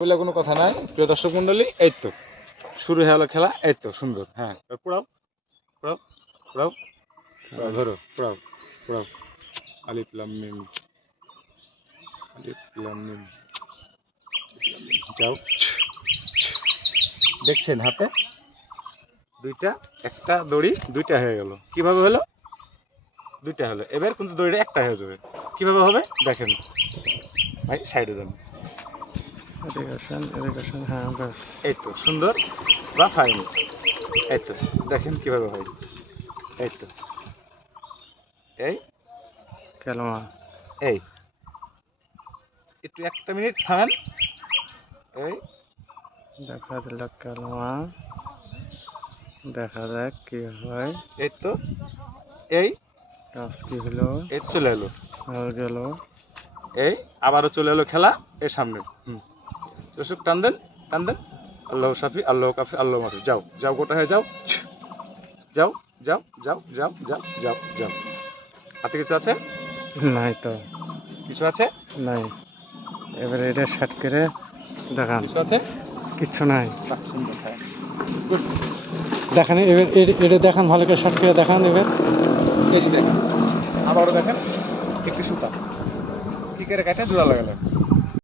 বলে কোনো কথা নাই। প্রিয় দর্শক মন্ডলী, এই তো শুরু হয়ে গেল খেলা। এই তো সুন্দর। হ্যাঁ, পোড়াও পোড়াও পোড়াও পোড়াও, ধরো পোড়াও পোড়াও। আলিফ লাম মিম, আলিফ লাম মিম। যাও, দেখছেন হাতে দুইটা, একটা দড়ি দুইটা হয়ে গেল। কিভাবে হলো? দুইটা হলো। এবার কিন্তু দড়িটা একটা হয়ে যাবে। কিভাবে হবে দেখেন ভাই, সাইডে যান। হ্যাঁ ব্যাস। এই তো সুন্দর বা ফাইনাল। এই তো দেখেন কিভাবে হয়। এই তো এই খেলোয়া এই একটু একটা মিনিট থামেন। এই দেখা দিল খেলোয়া, দেখা যাক কি হয়। এই তো এই কাজ কি হলো? এই চলে এলো। হয়ে গেল। এই আবারও চলে এলো খেলা এর সামনে। চোখ টান দেন, টান দেন। আল্লাহ সাফি, আল্লাহ কাফি, আল্লাহ মাফি। যাও যাও, গোটা হয়ে যাও। যাও যাও যাও যাও যাও যাও যাও। হাতে কিছু আছে? নাই তো, কিছু আছে? নাই। এবারে এটা শার্ট করে দেখান। কিছু আছে? কিচ্ছু নাই। বাহ, সুন্দর। হ্যাঁ, গুড। দেখান এবার, এটা দেখান, ভালো করে শার্ট করে দেখান এবার। এই যে দেখেন, আবারও দেখেন। একটু সুতা কি করে কাটে জোড়া লাগালেন।